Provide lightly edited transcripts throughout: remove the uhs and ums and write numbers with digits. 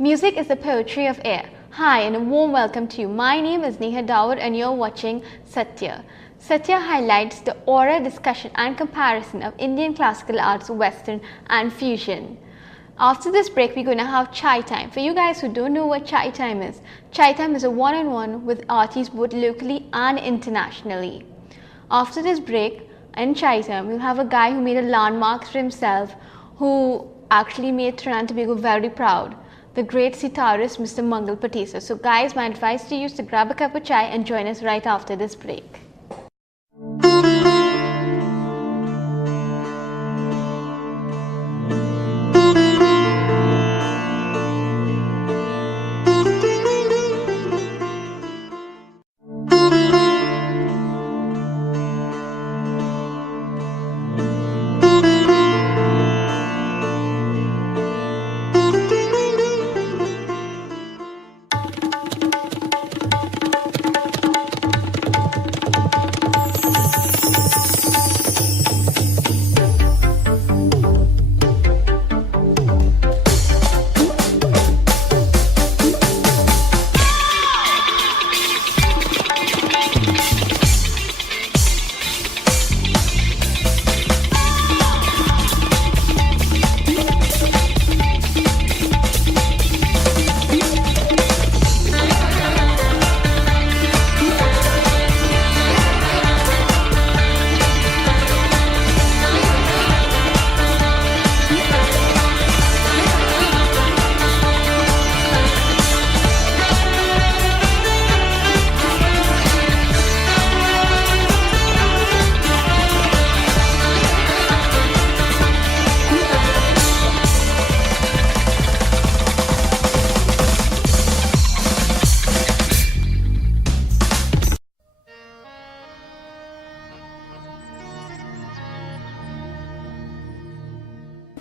Music is the poetry of air. Hi and a warm welcome to you. My name is Neha Dawud and you're watching Sathya. Sathya highlights the aura, discussion and comparison of Indian classical arts, Western and fusion. After this break, we're going to have chai time. For you guys who don't know what chai time is a one-on-one with artists both locally and internationally. After this break, in chai time, we'll have a guy who made a landmark for himself, who actually made Trinidad and Tobago very proud. The great sitarist, Mr. Mungal Patasar. So guys, my advice to you is to grab a cup of chai and join us right after this break.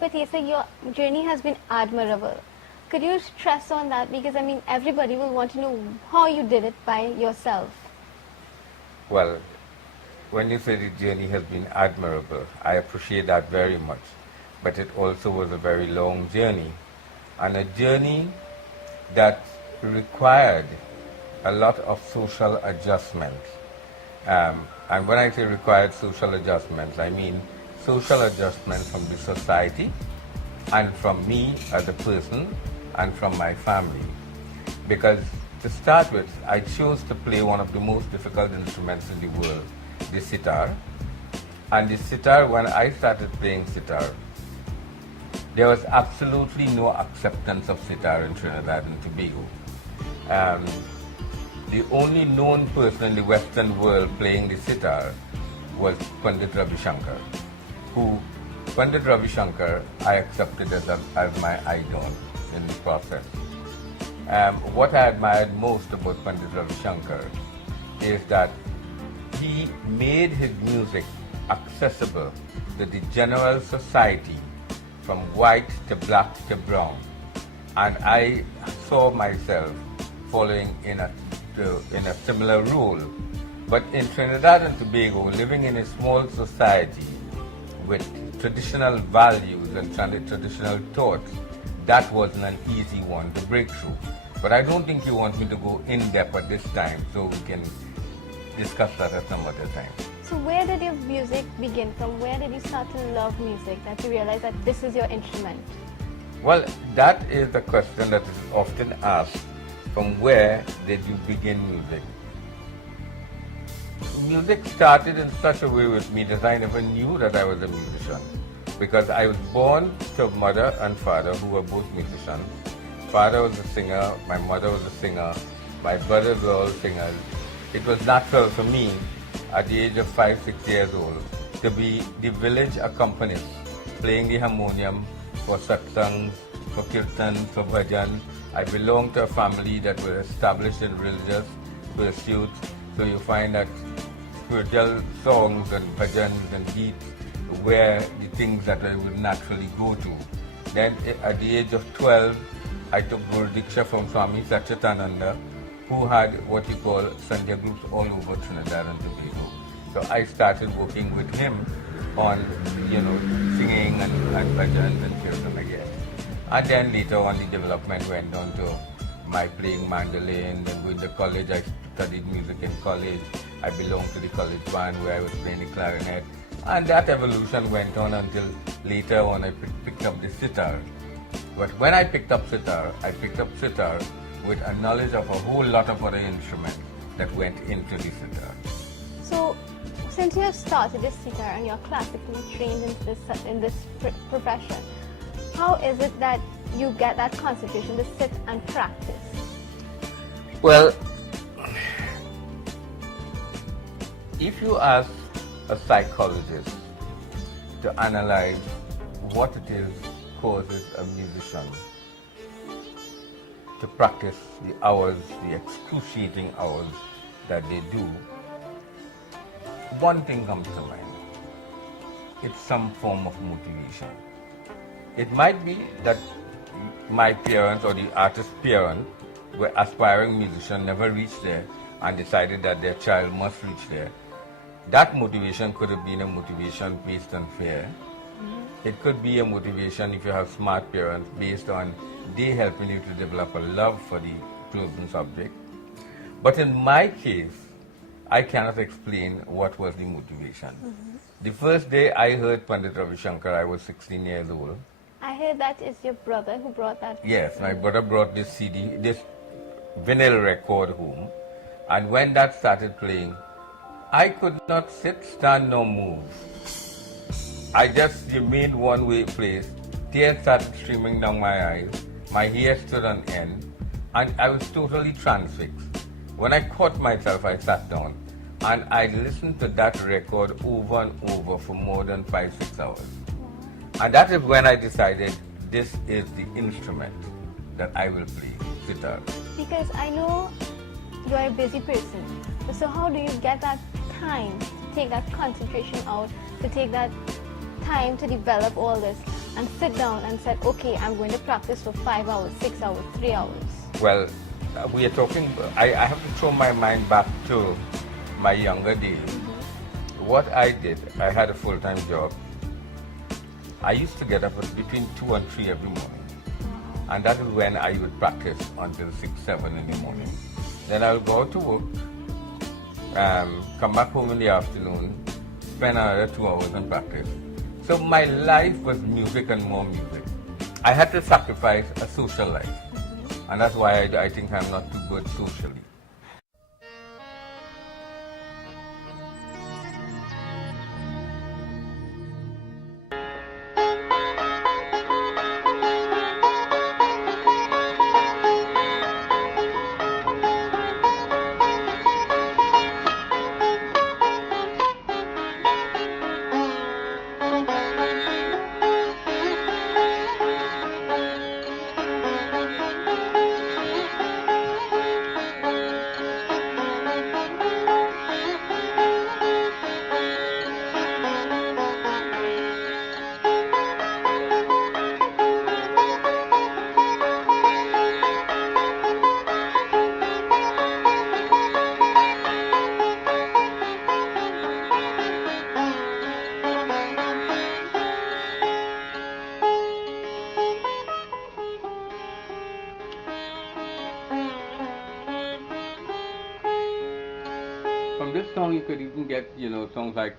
Patasar, your journey has been admirable. Could you stress on that? Because I mean, everybody will want to know how you did it by yourself. Well, when you say the journey has been admirable, I appreciate that very much. But it also was a very long journey, and a journey that required a lot of social adjustments. And when I say required social adjustments, I mean social adjustment from the society and from me as a person and from my family. Because to start with, I chose to play one of the most difficult instruments in the world, the sitar. And the sitar, when I started playing sitar, there was absolutely no acceptance of sitar in Trinidad and Tobago. The only known person in the Western world playing the sitar was Pandit Ravi Shankar, who Pandit Ravi Shankar I accepted as my idol in the process. What I admired most about Pandit Ravi Shankar is that he made his music accessible to the general society, from white to black to brown. And I saw myself following in a similar role. But in Trinidad and Tobago, living in a small society with traditional values and traditional thoughts, that wasn't an easy one to break through. But I don't think you want me to go in depth at this time, so we can discuss that at some other time. So where did your music begin from? Where did you start to love music, that you realize that this is your instrument? Well, that is the question that is often asked. From where did you begin music? Music started in such a way with me that I never knew that I was a musician, because I was born to a mother and father who were both musicians. Father was a singer, my mother was a singer, my brothers were all singers. It was natural for me at the age of 5-6 years old to be the village accompanist, playing the harmonium for satsangs, for kirtans, for bhajan. I belonged to a family that were established in religious pursuits, so you find that spiritual songs and bhajans and beats were the things that I would naturally go to. Then at the age of 12, I took Guru Diksha from Swami Satchitananda, who had what you call Sandhya groups all over Trinidad and Tobago. So I started working with him on, singing and bhajans and kirtan again. And then later on the development went on to my playing mandolin. Then going to college, I studied music in college. I belonged to the college band where I was playing the clarinet. And that evolution went on until later on I picked up the sitar. But when I picked up sitar with a knowledge of a whole lot of other instruments that went into the sitar. So, since you have started this sitar and you're classically trained in this profession, how is it that you get that concentration to sit and practice? Well, if you ask a psychologist to analyze what it is causes a musician to practice the hours, the excruciating hours that they do, one thing comes to mind. It's some form of motivation. It might be that my parents or the artist's parents were aspiring musicians, never reached there and decided that their child must reach there. That motivation could have been a motivation based on fear. It could be a motivation if you have smart parents based on they helping you to develop a love for the chosen subject. But in my case, I cannot explain what was the motivation. The first day I heard Pandit Ravi Shankar, I was 16 years old. I heard that is your brother who brought that. Yes, my brother brought this CD, this vinyl record home. And when that started playing, I could not sit, stand, nor move. I just remained one way place. Tears started streaming down my eyes. My hair stood on end. And I was totally transfixed. When I caught myself, I sat down. And I listened to that record over and over for more than 5-6 hours. And that is when I decided this is the instrument that I will play, sitar. Because I know you are a busy person. So how do you get that time to take that concentration out, to take that time to develop all this and sit down and say, okay, I'm going to practice for 5 hours, 6 hours, 3 hours? Well, we are talking, I have to throw my mind back to my younger days. What I did, I had a full-time job. I used to get up at between 2 and 3 every morning. And that is when I would practice until 6, 7 in the morning. Then I would go out to work, come back home in the afternoon, spend another 2 hours and practice. So my life was music and more music. I had to sacrifice a social life. And that's why I think I'm not too good socially. From this song you could even get, songs like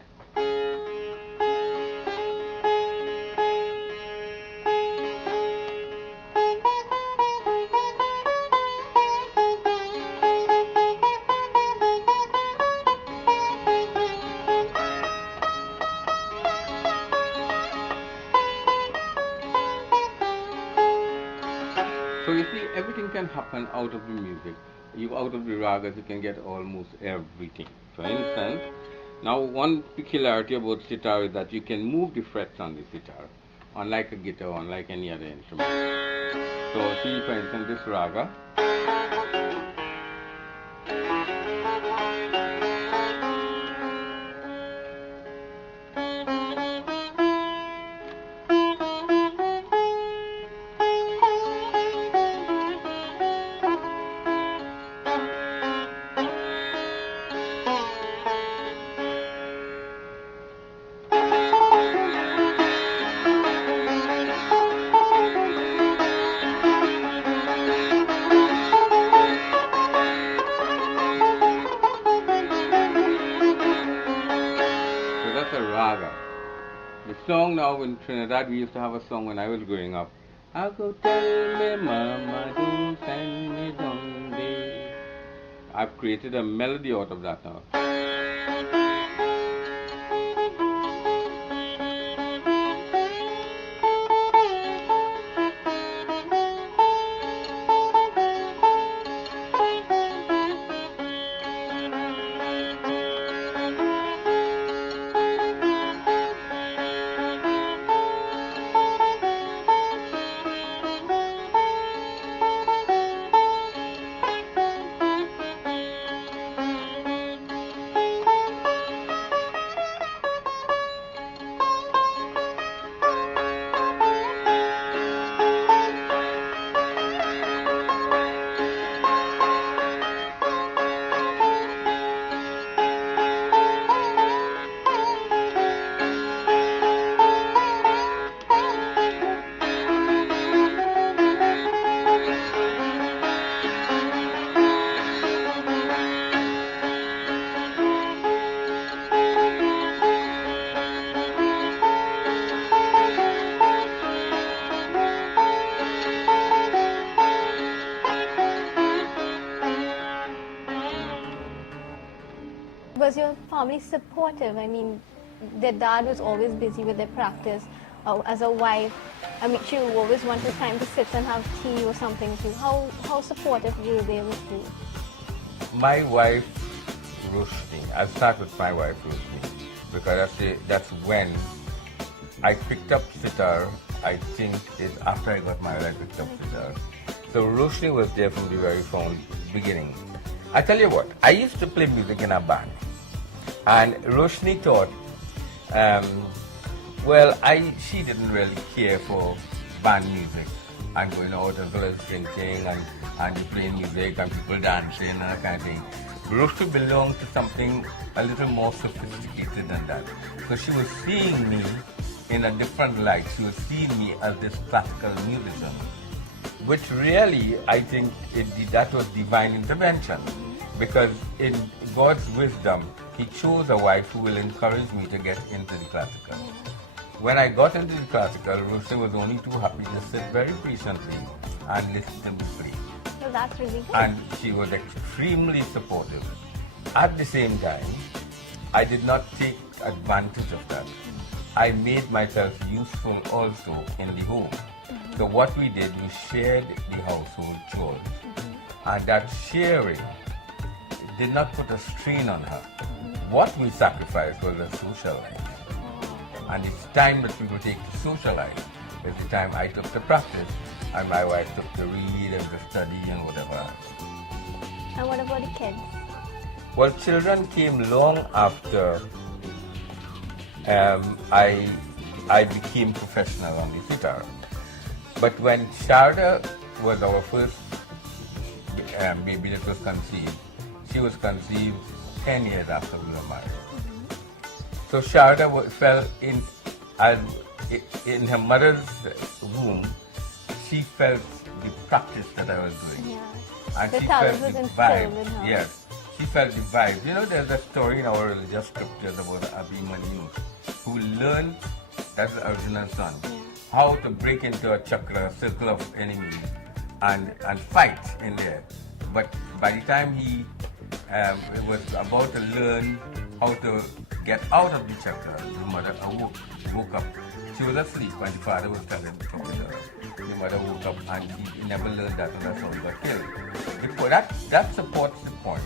so you see, everything can happen out of the music. Out of the ragas, you can get almost everything. For instance, now one peculiarity about sitar is that you can move the frets on the sitar, unlike a guitar, unlike any other instrument. So see, for instance, this raga. know, in Trinidad, we used to have a song when I was growing up. I go tell me mama, don't send me down there. I've created a melody out of that now. Was your family supportive? I mean, their dad was always busy with their practice. As a wife, I'm sure you always wanted time to sit and have tea or something with you. How supportive were they with you? My wife, Roshni, I'll start with my wife, Roshni, because that's when I picked up sitar. I think it's after I got married, I picked up sitar. So Roshni was there from the very beginning. I tell you what, I used to play music in a band. And Roshni thought, she didn't really care for band music and going out as well as drinking and playing music and people dancing and that kind of thing. Roshni belonged to something a little more sophisticated than that. So she was seeing me in a different light. She was seeing me as this classical musician, which really, I think that was divine intervention. Because in God's wisdom, He chose a wife who will encourage me to get into the classical. When I got into the classical, Roshni was only too happy to sit very patiently and listen to me play. Well, that's really good. And she was extremely supportive. At the same time, I did not take advantage of that. I made myself useful also in the home. So what we did, we shared the household chores. And that sharing did not put a strain on her. What we sacrificed was a social life. And it's time that we would take to socialize. It's the time I took to practice and my wife took to read and to study and whatever. And what about the kids? Well, children came long after I became professional on the sitar. But when Sharda was our first baby that was conceived, she was conceived 10 years after we were married. So Sharda fell in her mother's womb. She felt the practice that I was doing. Yeah. And The she talent felt was the vibe. instilled in her. Yes, she felt the vibe. You know, there's a story in our religious scriptures about Abhimanyu who learned, that's the original son, how to break into a chakra, a circle of enemies, and fight in there. But by the time he was about to learn how to get out of the chakra, the mother woke up. She was asleep when the father was talking to her. The mother woke up and he never learned that, and that's how he got killed. That supports the point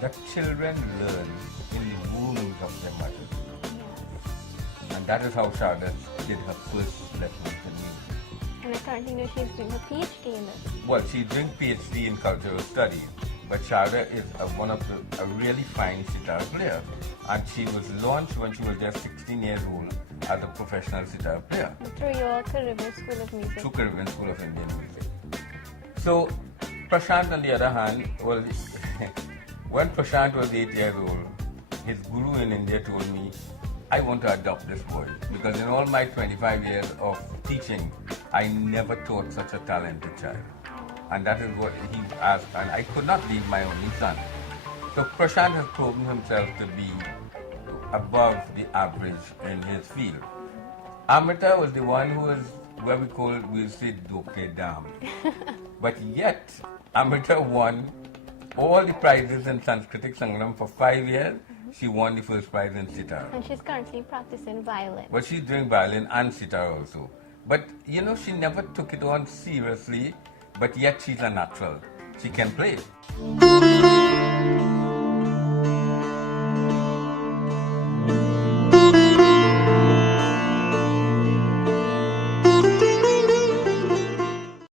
that children learn in the wombs of their mothers. And that is how Sharda did her first lesson in music. And I currently know she's doing her PhD in this. Well, she's doing PhD in cultural studies, but Sharda is a really fine sitar player. And she was launched when she was just 16 years old as a professional sitar player. Through your Caribbean School of Music. Through Caribbean School of Indian Music. So, Prashant, on the other hand, well, when Prashant was 8 years old, his guru in India told me, I want to adopt this boy. Because in all my 25 years of teaching, I never taught such a talented child. And that is what he asked, and I could not leave my only son. So Prashant has proven himself to be above the average in his field. Amrita was the one who was what we say doke dam. But yet, Amrita won all the prizes in Sanskritic Sangam for 5 years. She won the first prize in sitar. And she's currently practicing violin. But she's doing violin and sitar also. But you know, she never took it on seriously, but yet she's a natural. She can play.